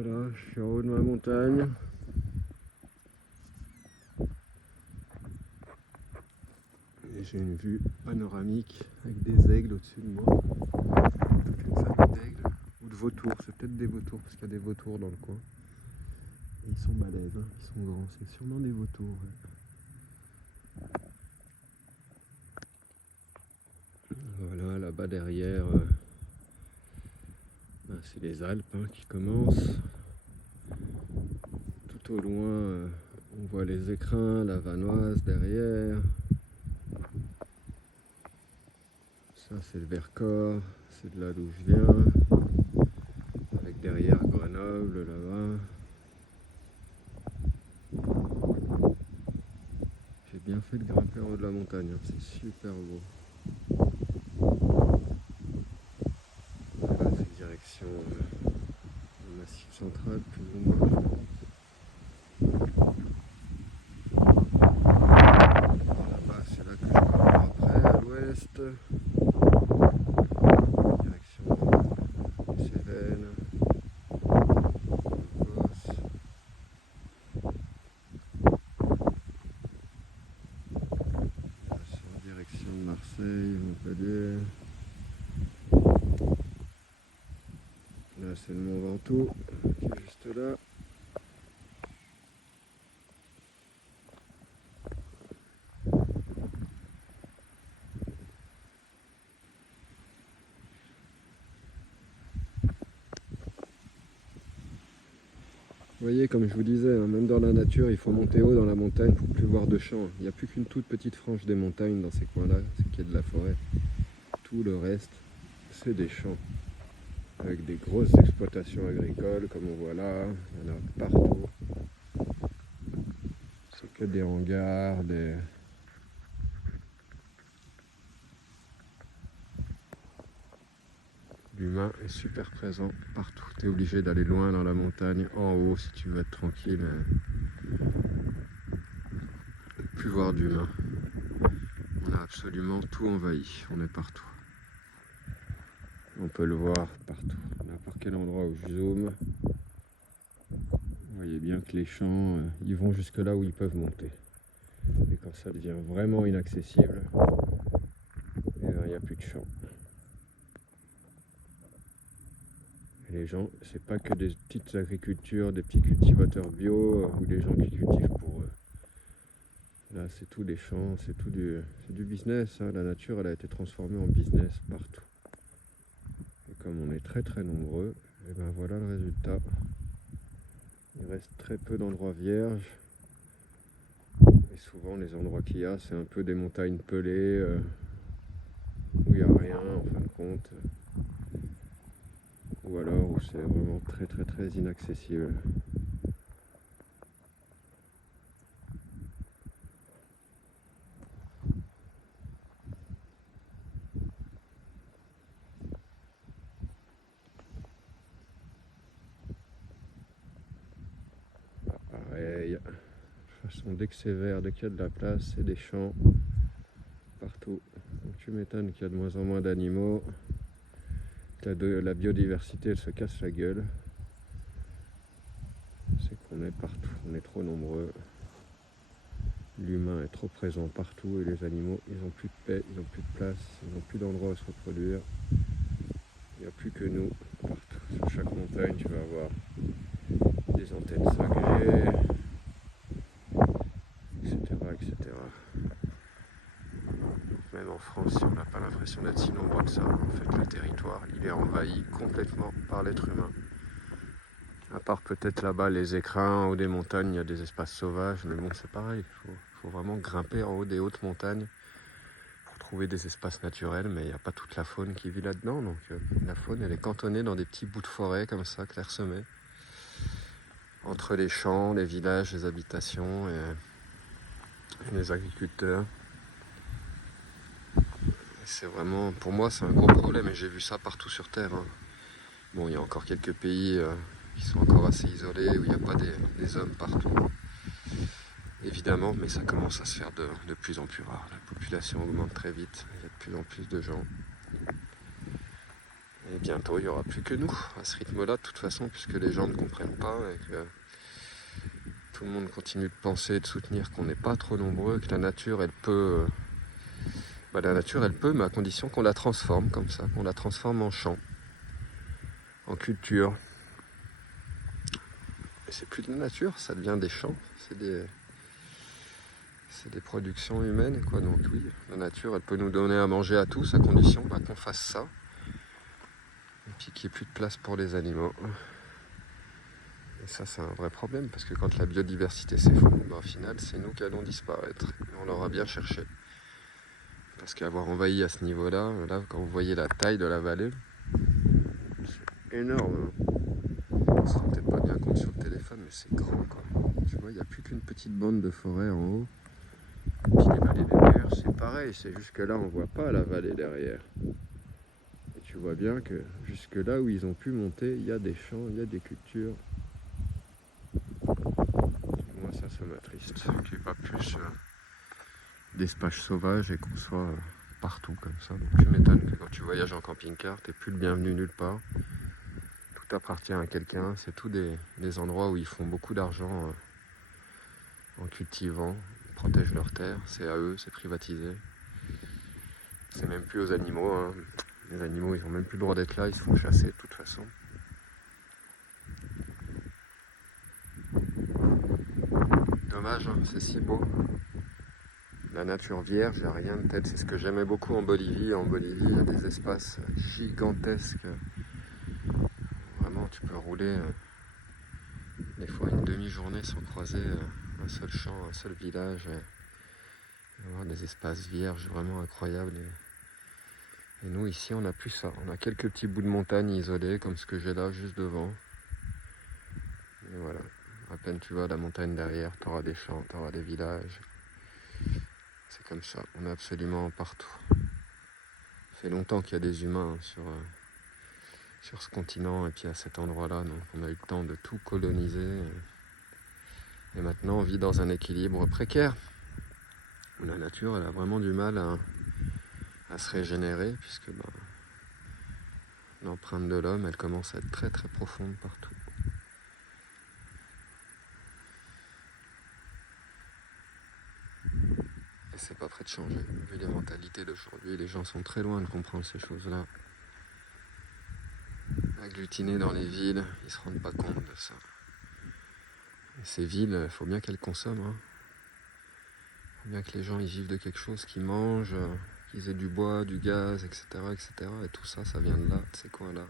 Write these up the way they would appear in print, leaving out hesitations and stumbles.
Voilà, je suis en haut de ma montagne. Et j'ai une vue panoramique avec des aigles au-dessus de moi. Toute une famille d'aigles. Ou de vautours, c'est peut-être des vautours parce qu'il y a des vautours dans le coin. Et ils sont balèzes, hein. Ils sont grands, c'est sûrement des vautours. Ouais. Voilà, là-bas derrière, c'est les Alpes qui commencent. Tout au loin, on voit les écrins, la Vanoise derrière. Ça c'est le Vercors, c'est de là d'où je viens. Avec derrière Grenoble là-bas. J'ai bien fait de grimper en haut de la montagne, hein. C'est super beau. Voilà, c'est direction le Massif central plus ou moins. Là-bas c'est là que je pars après, à l'ouest. Direction les Cévennes, Gosse. Là c'est en direction de Marseille, Montpellier. Là c'est le Mont Ventoux qui est juste là. Vous voyez, comme je vous disais, hein, même dans la nature, il faut monter haut dans la montagne pour plus voir de champs. Il n'y a plus qu'une toute petite frange des montagnes dans ces coins-là, ce qui est de la forêt. Tout le reste, c'est des champs, avec des grosses exploitations agricoles, comme on voit là. Il y en a partout. C'est que des hangars, des... L'humain est super présent partout. Tu es obligé d'aller loin dans la montagne, en haut, si tu veux être tranquille. Plus voir d'humain. On a absolument tout envahi. On est partout. On peut le voir partout. N'importe quel endroit où je zoome. Vous voyez bien que les champs, ils vont jusque là où ils peuvent monter. Et quand ça devient vraiment inaccessible, il n'y a plus de champs. Et les gens, c'est pas que des petites agricultures, des petits cultivateurs bio ou des gens qui cultivent pour eux. Là, c'est tout des champs, c'est du business. Hein. La nature, elle a été transformée en business partout. Et comme on est très très nombreux, et ben voilà le résultat. Il reste très peu d'endroits vierges. Et souvent, les endroits qu'il y a, c'est un peu des montagnes pelées, où il n'y a rien en fin de compte. Ou alors où c'est vraiment très très très inaccessible. Pareil. De toute façon, dès que c'est vert, dès qu'il y a de la place, c'est des champs partout. Donc tu m'étonnes qu'il y a de moins en moins d'animaux, que la biodiversité elle se casse la gueule. C'est qu'on est partout, on est trop nombreux. L'humain est trop présent partout et les animaux, ils n'ont plus de paix, ils n'ont plus de place, ils n'ont plus d'endroit où se reproduire. Il n'y a plus que nous, partout. Sur chaque montagne, tu vas avoir des antennes 5G, etc. Même en France, si on n'a pas l'impression d'être si nombreux que ça, en fait, le territoire, il est envahi complètement par l'être humain. À part peut-être là-bas les écrins, en haut des montagnes, il y a des espaces sauvages, mais bon, c'est pareil. Il faut vraiment grimper en haut des hautes montagnes pour trouver des espaces naturels, mais il n'y a pas toute la faune qui vit là-dedans. Donc la faune, elle est cantonnée dans des petits bouts de forêt comme ça, clairsemés, entre les champs, les villages, les habitations et les agriculteurs. C'est vraiment, pour moi, c'est un gros problème et j'ai vu ça partout sur Terre. Hein. Bon, il y a encore quelques pays qui sont encore assez isolés, où il n'y a pas des hommes partout. Évidemment, mais ça commence à se faire de plus en plus rare. La population augmente très vite, il y a de plus en plus de gens. Et bientôt, il n'y aura plus que nous à ce rythme-là, de toute façon, puisque les gens ne comprennent pas et que tout le monde continue de penser et de soutenir qu'on n'est pas trop nombreux, que la nature, elle peut... la nature, elle peut, mais à condition qu'on la transforme comme ça, qu'on la transforme en champ, en culture. Et c'est plus de la nature, ça devient des champs, c'est des productions humaines, quoi. Donc oui, la nature, elle peut nous donner à manger à tous, à condition qu'on fasse ça. Et puis qu'il n'y ait plus de place pour les animaux. Et ça, c'est un vrai problème, parce que quand la biodiversité s'effondre, au final, c'est nous qui allons disparaître. Et on l'aura bien cherché. Parce qu'avoir envahi à ce niveau-là, là, quand vous voyez la taille de la vallée, c'est énorme. On se rend peut-être pas bien compte sur le téléphone, mais c'est grand, quoi. Tu vois, il n'y a plus qu'une petite bande de forêt en haut. Et puis les vallées derrière, c'est pareil, c'est jusque là, on voit pas la vallée derrière. Et tu vois bien que jusque là où ils ont pu monter, il y a des champs, il y a des cultures. Moi, ça m'attriste. Qu'il n'y ait pas plus d'espace sauvage et qu'on soit partout comme ça. Donc tu m'étonnes que quand tu voyages en camping-car, t'es plus le bienvenu nulle part. Tout appartient à quelqu'un. C'est tous des endroits où ils font beaucoup d'argent en cultivant, ils protègent leurs terres. C'est à eux, c'est privatisé. C'est même plus aux animaux. Hein. Les animaux, ils n'ont même plus le droit d'être là. Ils se font chasser de toute façon. Dommage, hein, c'est si beau. La nature vierge, il n'y a rien de tel. C'est ce que j'aimais beaucoup en Bolivie. En Bolivie, il y a des espaces gigantesques. Vraiment, tu peux rouler des fois une demi-journée sans croiser un seul champ, un seul village. Et avoir des espaces vierges vraiment incroyables. Et nous, ici, on n'a plus ça. On a quelques petits bouts de montagne isolés, comme ce que j'ai là, juste devant. Et voilà. À peine tu vois la montagne derrière, tu auras des champs, tu auras des villages. C'est comme ça, on est absolument partout. Ça fait longtemps qu'il y a des humains sur ce continent et puis à cet endroit-là, donc on a eu le temps de tout coloniser. Et maintenant on vit dans un équilibre précaire, où la nature elle a vraiment du mal à se régénérer, puisque l'empreinte de l'homme elle commence à être très très profonde partout. Et c'est pas prêt de changer, vu les mentalités d'aujourd'hui, les gens sont très loin de comprendre ces choses-là. Agglutinés dans les villes, ils se rendent pas compte de ça. Et ces villes, il faut bien qu'elles consomment. Hein. Il faut bien que les gens ils vivent de quelque chose, qu'ils mangent, qu'ils aient du bois, du gaz, etc., etc. Et tout ça, ça vient de là, de ces coins-là.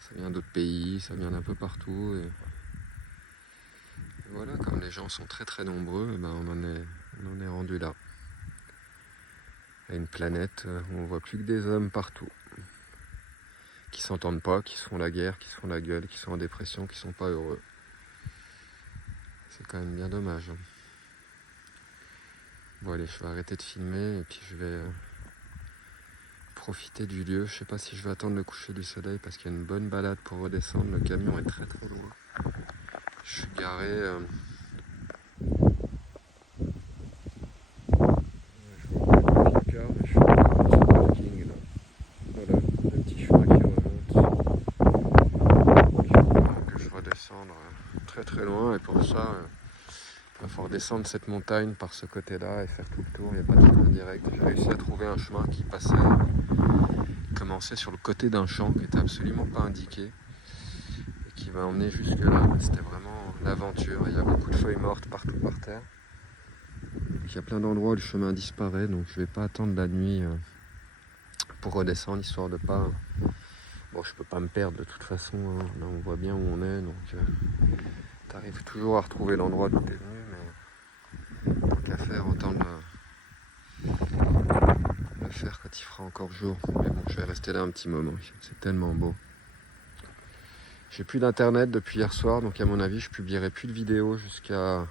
Ça vient d'autres pays, ça vient d'un peu partout. Et voilà, comme les gens sont très très nombreux, on en est rendu là. À une planète où on voit plus que des hommes partout. Qui s'entendent pas, qui se font la guerre, qui se font la gueule, qui sont en dépression, qui sont pas heureux. C'est quand même bien dommage. Hein. Bon allez, je vais arrêter de filmer et puis je vais profiter du lieu. Je sais pas si je vais attendre le coucher du soleil parce qu'il y a une bonne balade pour redescendre. Le camion est très très loin. Je suis garé. Je vois pas le camping-car, mais je suis dans le petit parking là. Voilà, le petit chemin qui remonte. Il faut que je redescende très très loin et pour ça. Il va falloir descendre cette montagne par ce côté-là et faire tout le tour, il n'y a pas de chemin direct. J'ai réussi à trouver un chemin qui commençait sur le côté d'un champ qui n'était absolument pas indiqué et qui va emmener jusque là. C'était vraiment l'aventure, il y a beaucoup de feuilles mortes partout par terre. Il y a plein d'endroits où le chemin disparaît, donc je ne vais pas attendre la nuit pour redescendre, histoire de pas... Bon, je peux pas me perdre de toute façon, hein. Là on voit bien où on est, donc tu arrives toujours à retrouver l'endroit d'où tu es venu. Tant qu'à faire, autant le faire quand il fera encore jour. Mais bon, je vais rester là un petit moment. C'est tellement beau. J'ai plus d'internet depuis hier soir, donc à mon avis, je publierai plus de vidéos jusqu'à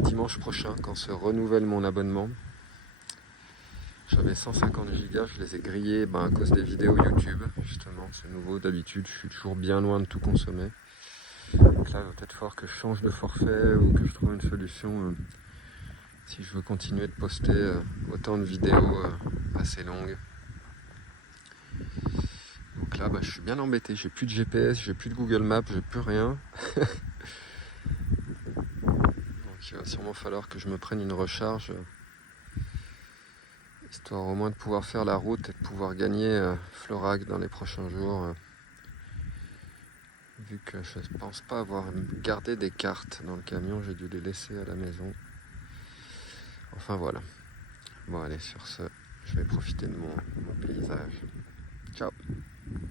dimanche prochain, quand se renouvelle mon abonnement. J'avais 150 gigas, je les ai grillés à cause des vidéos YouTube, justement. C'est nouveau, d'habitude, je suis toujours bien loin de tout consommer. Donc là, il va peut-être falloir que je change de forfait ou que je trouve une solution si je veux continuer de poster autant de vidéos assez longues. là, je suis bien embêté. J'ai plus de GPS, j'ai plus de Google Maps, j'ai plus rien. Donc il va sûrement falloir que je me prenne une recharge, histoire au moins de pouvoir faire la route et de pouvoir gagner Florac dans les prochains jours. Vu que je ne pense pas avoir gardé des cartes dans le camion, j'ai dû les laisser à la maison. Enfin voilà. Bon allez, sur ce, je vais profiter de mon paysage.